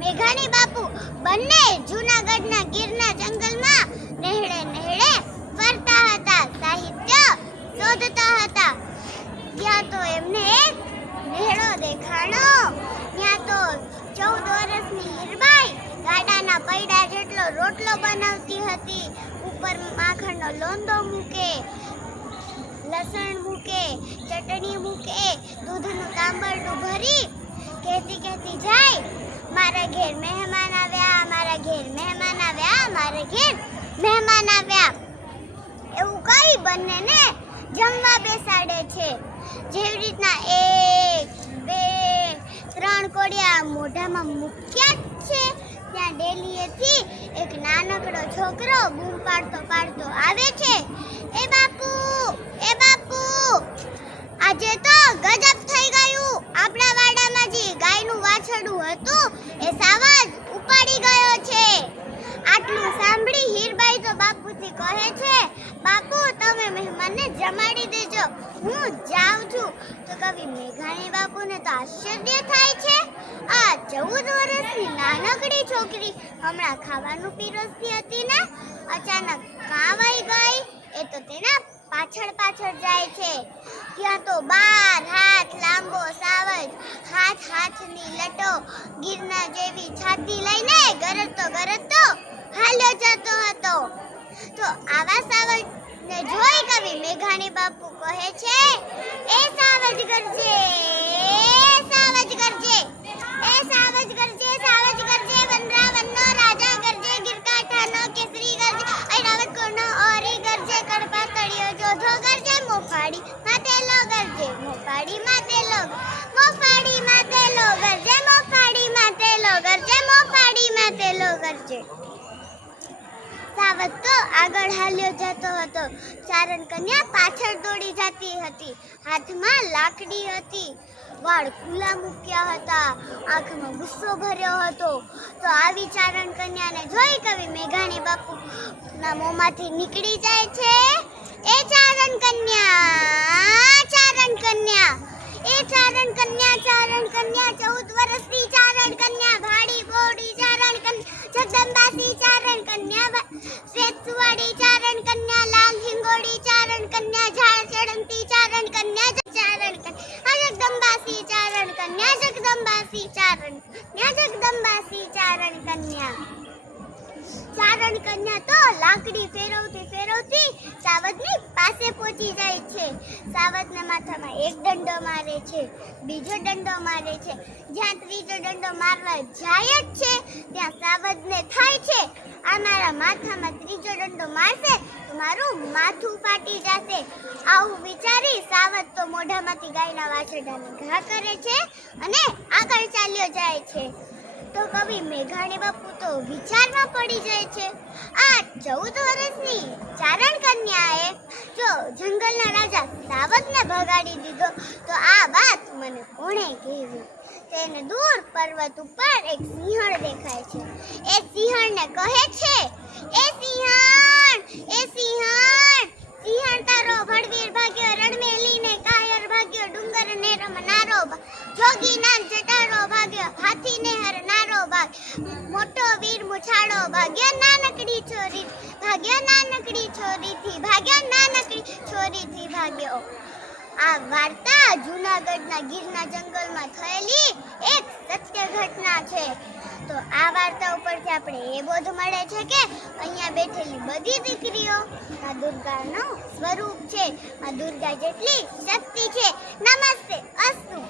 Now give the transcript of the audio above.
મેઘાણી બાપુ બંને જૂનાગઢના ગીરના જંગલમાં નેહડે નેહડે ફરતા હતા, સાહિત્ય શોધતા હતા. ત્યાં તો એમને એક નેહડો દેખાણો. ત્યાં તો ચૌદ વર્ષની હીરબાઈ ગાડાના પૈડા જેટલો રોટલો બનાવતી હતી. ઉપર માખણનો લોંદો મૂકે, લસણ મૂકે, ચટણી મૂકે, દૂધનું તાંબરડું ભરી, કહેતી કહેતી જાય મારા ઘેર મહેમાન આવ્યા, મારા ઘેર મહેમાન આવ્યા, મારા ઘેર મહેમાન આવ્યા. એવું કઈ બંનેને જમવા બેસાડે છે? જેવી રીતના એક, બે, ત્રણ કોડિયા મોઢામાં મૂક્યા છે. ત્યાં ડેલીએથી એક નાનકડો છોકરો બૂમ પાડતો પાડતો આવે છે એ બાપુ એ બાપુ આજે તો ગજબ થઈ ગયું આપણા વાડામાં જે ગાયનું વાછરડું એ સાવજ ઉપાડી ગયો છે. આટલું સાંભળી હીરબાઈ તો બાપુજી કહે છે, બાપુ, તમે મહેમાનને જમાડી દેજો. હું જાઉં છું. તો કવિ મેઘાણી બાપુને તો આશ્ચર્ય થાય છે. આ ચૌદ વર્ષની નાનકડી છોકરી હમણાં ખાવાનું પીરસતી હતી ને? અચાનક કાં વહી ગઈ. એ તો તેના પાછળ પાછળ જાય છે. ત્યાં તો બાર હાથ હાથની લટો ગિરના જેવી છાતી લઈને ગરજતો ગરજતો હાલ્યો જતો હતો. તો આવા સાવજ ને જોઈ કવિ મેઘાણી બાપુ કહે છે, એ સાવજ ગરજે સાવજ ગરજે એ સાવજ ગરજે સાવજ ગરજે વનરા રાજા ગરજે ગિરકાઠાનો કેસરી ગરજે ઐરાવત કોનો ઓરી ગરજે કડપા તળિયો જોધો ગરજે મોફાડી માતેલો ગરજે મોફાડી માતેલો મોફાડી માતેલો ગરજે મોફાડી માતેલો ગરજે મોફાડી માતેલો ગરજે સાવત તો આગળ હાલ્યો જતો હતો. ચારણ કન્યા પાછળ દોડી જતી હતી. હાથમાં લાકડી હતી. વાળ ખુલ્લા મૂક્યા હતા. આંખમાં ગુસ્સો ભર્યો હતો. તો આવી ચારણ કન્યાને જોઈ કવિ મેઘાણી બાપુ, ના મોંમાંથી નીકળી જાય છે? એ ચારણ કન્યા ચારણ કન્યા, એ ચારણ કન્યા ચારણ જગદંબાસી ચારણ કન્યા. ચારણ કન્યા તો લાકડી ફેરવતી ફેરવતી સાવજની પાસે પહોંચી જાય છે. સાવજના માથામાં એક દંડો મારે છે, બીજો દંડો મારે છે, જ્યાં ત્રીજો દંડો મારવા જાય જ છે, ત્યાં સાવજને થાય છે. આ મારા માથામાં ત્રીજો દંડો મારશે તો મારું માથું ફાટી જશે. આવું વિચારી સાવધ તો મોઢામાંથી ગાયના વાછરડાને ઘા કરે છે અને આગળ ચાલ્યો જાય છે. તો કવિ મેઘાણી બાપુ તો વિચારમાં પડી જાય છે. આ ચૌદ વર્ષની ચારણ કન્યાએ જો જંગલના રાજા સાવતને ભગાડી દીધો, તો આ વાત મને કોણે કહેવી? તેને દૂર પર્વત ઉપર એક સિંહણ દેખાય છે. એ સિંહણને કહે છે, એ સિંહણ એ સિંહણ! સિંહણ તારો ભડવીર ભાગ્યો રણમેલીને કાયર ભાગ્યો ડુંગર ને રમનારો જોગી નામ જટારો ભાગ્યો હાથી ને હરનારો ભાગ મોટો વીર મુછાળો ભાગ્યો નાનકડી છોરી, ભાગ્યો નાનકડી છોરીથી, ભાગ્યો નાનકડી છોરીથી ભાગ્યો. આ વાર્તા જૂનાગઢના ગીરના જંગલમાં થયેલી એક સત્ય ઘટના છે. તો આ વાર્તા ઉપરથી આપણે એ બોધ મળે છે કે અહીંયા બેઠેલી બધી દીકરીઓ આ દુર્ગાનું સ્વરૂપ છે. આ દુર્ગા જેટલી શક્તિ છે. નમસ્તે, અસ્તુ.